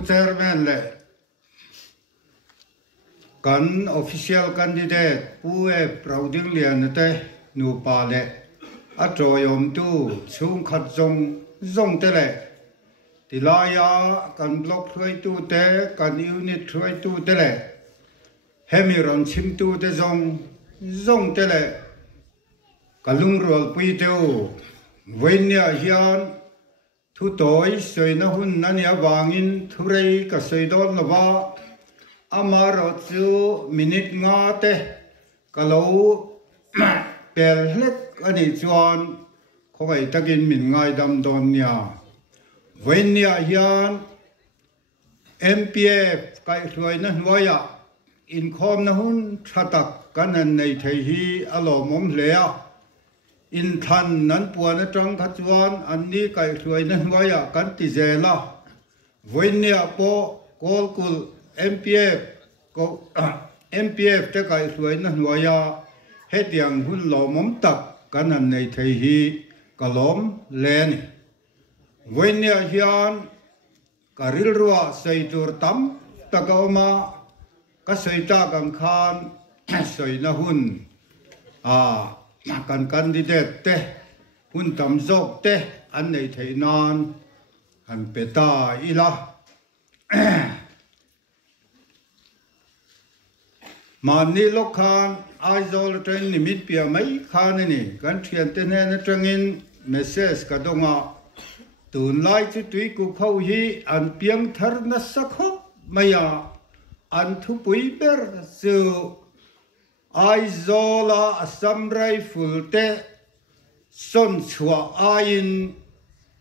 chairman le kan official candidate Pu.Rohmingthanga lian te nu pa le a troyom tu chung khat zong te le tilaya kan block throi tu te kan unit throi tu te le hemiron chim tu te zong te le kalung rol pui teu venia hian thu toy soina hun nania wangin thurei ka soidon lawa amaro chu minute nga te kalo pel hlek ani chuan khowai takin min ngai dam don nia venia hian MPF kai hloi na hnuaya in khom na hun thatak kanan nei thei hi alom om hlea in than nan puan atang khachuan anni kai hloi na hnuaya kan ti zela venia po Kawlkulh MPF te kai hloi na hnuaya hetiang hun lomom tak kanan nei thei hi kalom leni venia hian karil ruwa seitur tam takawma ka seita kam khan soina hun kan candidate te hun tam zok te an nei thei nan han peta ila mani lokhan aizol train limit pia mai khan ni kan thian te ne na tangin message ka donga tun lai chu tui ku khau hi an piang thar na sakhop maya an thu pui ber su aizola assam rifle te son chua ain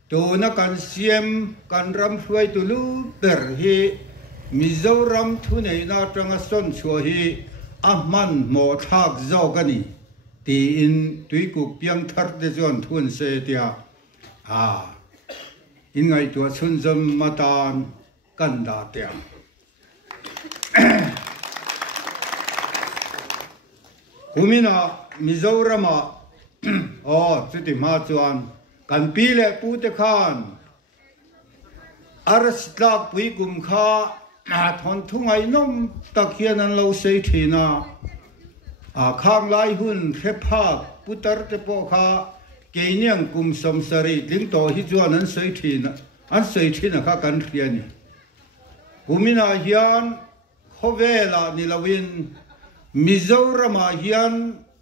tu na kan siam kan ram hruai tu lu ber hi mizoram thu nei na tanga son chua hi ahman mo thak zogani ti in tui ku piang thar de zon thun se tia in ngai tua chun zam matan kan da tia kumina mizorama chuti ma chuan kan pi le pu te khan arastlak pui kum kha thon thungai nom takhian an lo sei thina khang lai hun khephak putar te po kha keiniang kum somsari ling to hi chuan an sei thina kha kan thriani kumina hian khovela nilawin mizorama hian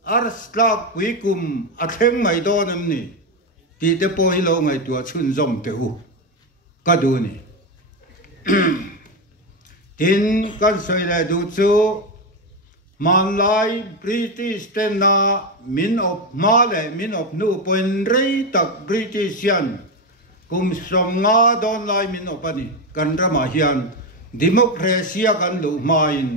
arslak puikum atheng mai donam ni ti te po hi lo ngai tua chun zom te u ka du ni tin kan soi le du chu man lai British ten na min of male min of nu poin rei tak Britishian kum som nga don lai min of ani kan rama hian democracy kan lu main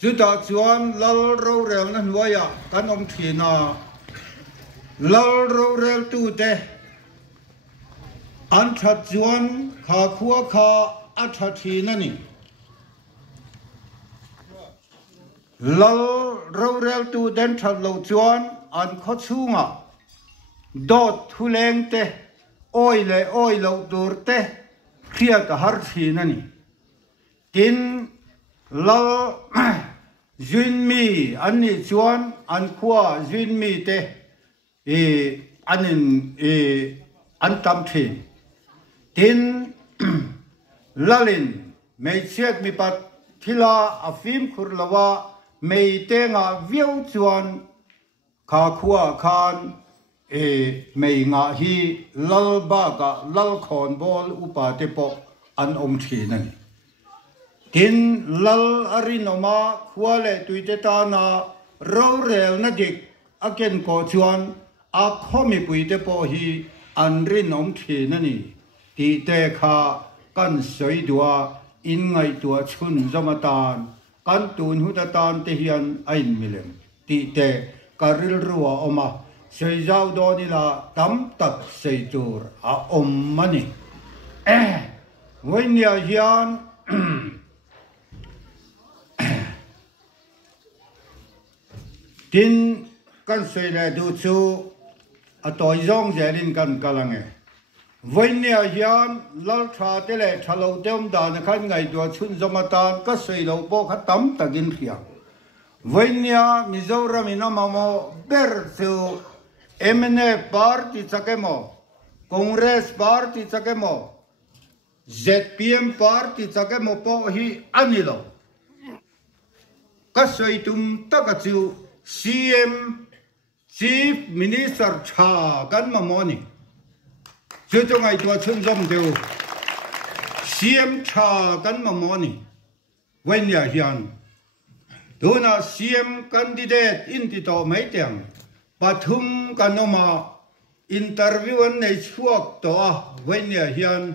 chuta chuan lal ro rel na hnuaya kan om thina lal ro rel tu te an that chuan kha khuwa kha a tha thina ni lal ro rel tu den that lo chuan an kho chunga dot thuleng te oi lo dur te khia ka har thina ni tin la zin mi ani chuan an khua zin mi te an tam thin tin lalin mei chiat mi pat thila afim khurlawa mei te nga viau chuan kha khua khan mei nga hi lal ba ka lal khon bol upa te po an om thin ani tin lal arinoma khuale tuite ta na ro rel na dik aken ko chuan a khomi puite po hi an rinom thina ni ti te kha kan soi dua in ngai tua chun zamatan kan tun hu ta tan te hian ain milem ti te karil ruwa oma sei zau do ni la tam tak sei tur a om mani Venia hian tin kan sei le du chu a toy zong zelin kan kalange với nhà hiền lal trà thế lệ trà lâu tem đàn khăn ngày đua chun zomatan các sợi lâu bộ khát tắm tagin khia với nhà Mizoram inamamo bersu MNA party chakemo Congress party chakemo ZPM party chakemo po hi anilo các sợi tum takachu CM Chief Minister cha kan mamoni chưa cho ngày tua chun zom đều CM cha kan mamoni với nhà hiền đó là CM candidate in ti to mấy tiếng pathum kanoma interview anh này chuộc to với nhà hiền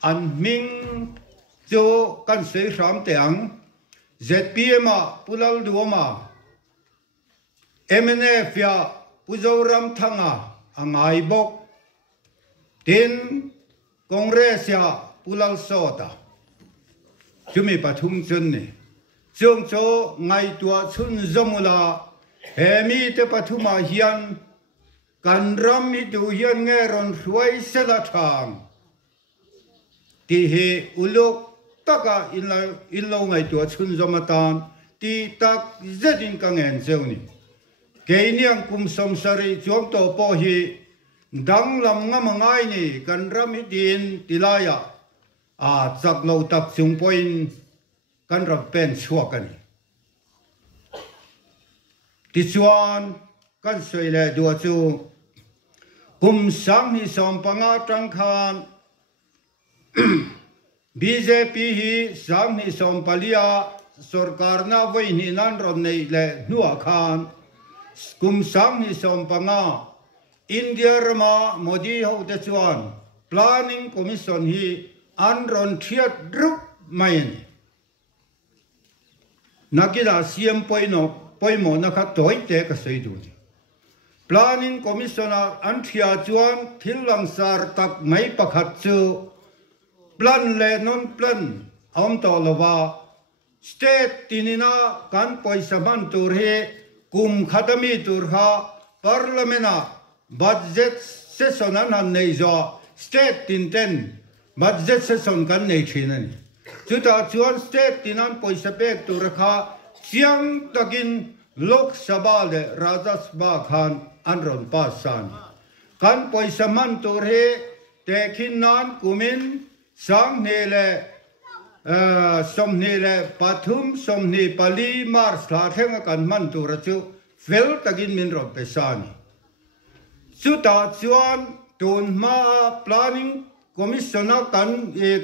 anh minh cho kan sẽ sắm tiếng ZPM pulal duoma MNF ya Pu.Rohmingthanga angai bok tin Congress ya pulal sota chumi pathum chun ne chung cho ngày tua chun zomula hemi te pathuma hian kan ram mi tu hian nge ron hruai sela thang ti he uluk taka in lo ngày tua chun zomatan ti tak zedin ka ngen zeuni ke niang kum somsari chuang to po hi dang lam ngam ngai ni kan ram mi din tilaya a chak lo tak chung point kan rap pen chuak ani ti chuan kan soi le dua chu kum sang hi som panga tang khan BJP hi sang hi som palia sarkar na voi ni nan ron nei le nuwa khan kum sang hi som panga India rama Modi ho te chuan planning commission hi an ron thiat drup mai ni nakila CM poimo nakha toy te ka sei du planning commissioner an thia chuan thilang sar tak mai pakhat chu plan le non plan om to lova state tinina kan poisa man tur he kum khatami tur ha parliamenta budget session an nei zo state tin ten budget session kan nei thinani chuta chuan state tinan poisa pek tur kha chiang takin Lok Sabha le Rajya Sabha khan anron pasan kan poisa man tur he te khinan kumin sang ne le somni le pathum somni pali mar thla thenga kan man tur chu fel takin min ro pesani chuta chuan tun ma planning commissioner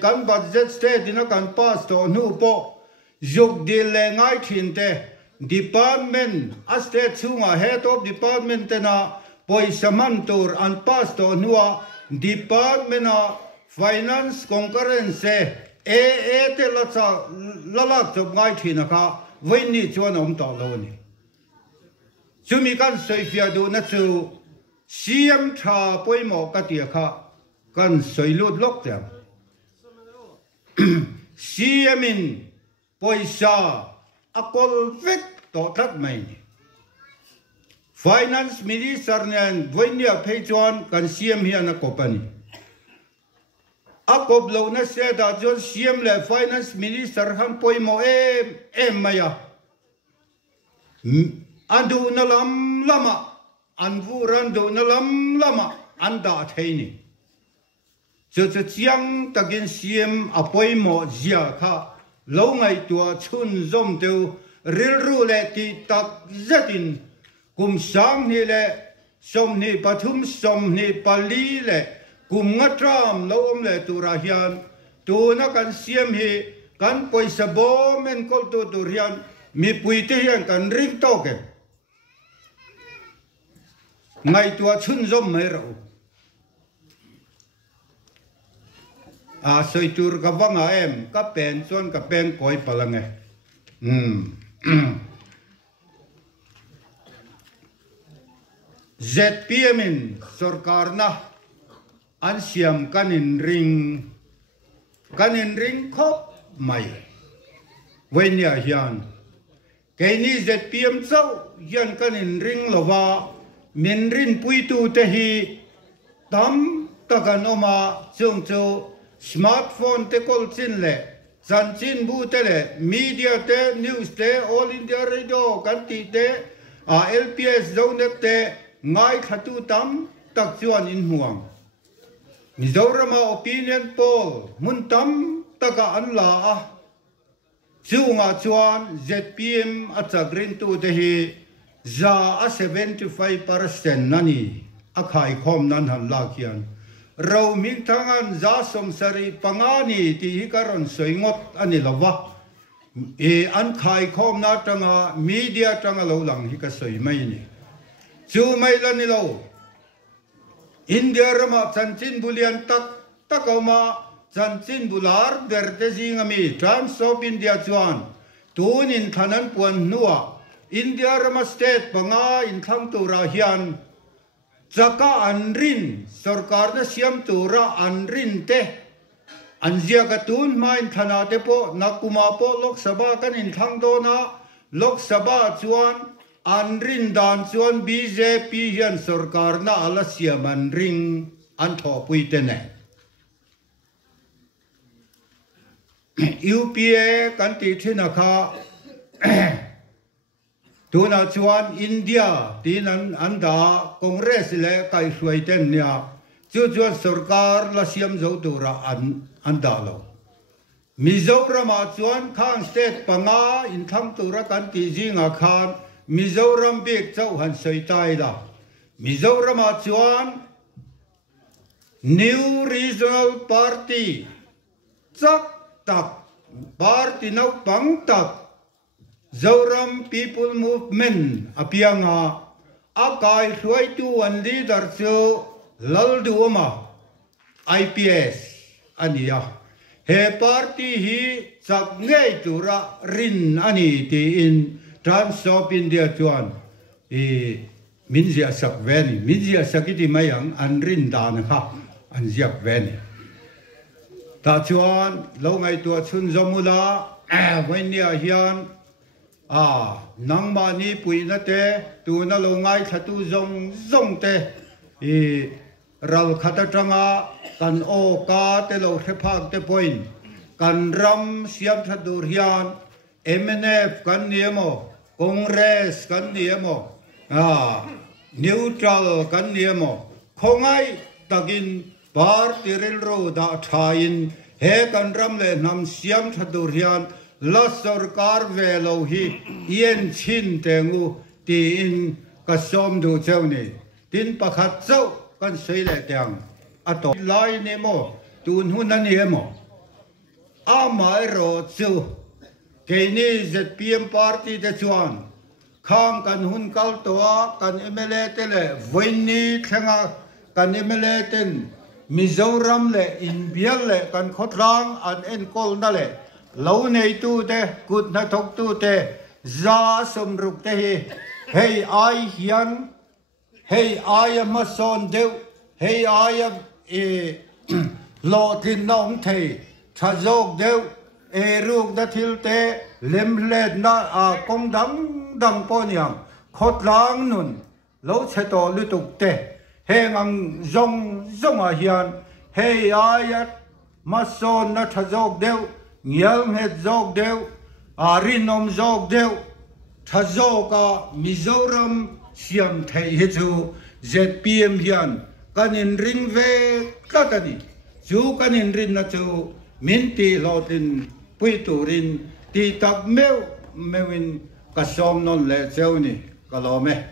kan budget state dina kan pass to nu po juk dil le ngai thin te department a state chunga head of department na poisa man tur an pass to nuwa department a finance concurrence te la chop ngai thin kha voi ni chuan om to lo ni chumi kan soi fia du na chu CM tha poimo ka tia kha kan soi lut lok te CM in poisa akol vek to that mai finance minister nen voinia phechuan kan CM hian a company akop lo na se da jon CM le finance minister han poimo em maya andu na lama anvu randu na lama anda theini chu chiang takin CM apoimo zia kha lo ngai tua chun zom teu ril ru le ti tak zatin kum sang ni le som ni pathum som ni pali le kum ngatram lo le tura hian tu na kan CM hi kan poisa bo men kol tu durian mi puite hian kan ring to ke ngai tua chun zom mai ro a soi tur ka wanga em ka pen chon ka pen koi palange ZPM in sarkar na an siam kanin ring khop mai wenia hian keini ZPM chau hian kanin ring lova min rin pui tu te hi tam ta kan oma chung chu smartphone te kol chin le chan chin bu te le media te news te all India radio kan ti te LPS zone te ngai khatu tam tak chuan in huang Mizoram opinion poll mun tam taka an la a chunga chuan ZPM achagrin tu te hi za a 75% nani a khai khom nan han la khian Pu.Rohmingthangan za somsari pangani ti hi karon soingot ani lawa an khai khom na tanga media tanga lo lang hi ka soi mai ni chu mai la ni lo India rama chanchin bulian takoma chanchin bular derte jingami Times of India chuan tunin thanan puan nuwa India rama state panga in thang tura hian chaka anrin sarkar na siam tura anrin te anjia ka tun main thana te po nakuma po lok sabha kan in thang do na lok sabha chuan anrin dan chuan BJP hian sarkar na ala siam anring an tho pui te ne UPA kan ti thina kha tuna chuan India tinan anda Congress le kai suai ten nia chu sarkar la siam zo tura anda lo Mizoram chuan khang state panga in thang tura kan ti jinga khan Mizoram bek chau han sei tai da Mizoram chuan New Regional Party chak tak party nau pang tak Zoram People Movement apianga akai suai tu an leader chu lalduama IPS ania he party hi chak ngei tura rin ani ti in Times of India chuan minzia sak veni minzia sakiti mayang an rin dan kha an ziak veni ta chuan lo ngai tua chun zomula vainia hian nang mani pui na te tu na lo ngai thatu zong te ral khata tanga kan o ka te lo thephak te point kan ram siam thadur hian MNF kan niemo Congress kan niemo neutral kan niemo khongai takin party ro da thain he kan ram le nam siam thadur hian la sarkar velo hi yen chin tengu ti in ka som du chawni tin pakhat chau kan sei le tang ato lai ne mo tun hun an he mo a mai ro chu ke ni ZPM party de chuan khang kan hun kal towa kan MLA te le voini thenga kan MLA ten Mizoram le Inbial le kan khotlang an en kol na le lâu này tu te cụt na thok tu te za som ruk te hey ai hian hey ai ma son deu hey ai lo tin nong thei tha jok deu ruk da thil te lem let na kong dang po niam khot lang nun lo che to lu tuk te he ngang zong a hian hey ai ma son na tha jok deu Nghial het zog deu, rinom zog deu, tha zoga Mizoram siam thei hitu ZPM hian kanin rin ve katani chu kanin rin na chu minti lotin puiturin ti tak mewin kasom non le cheu ni kalome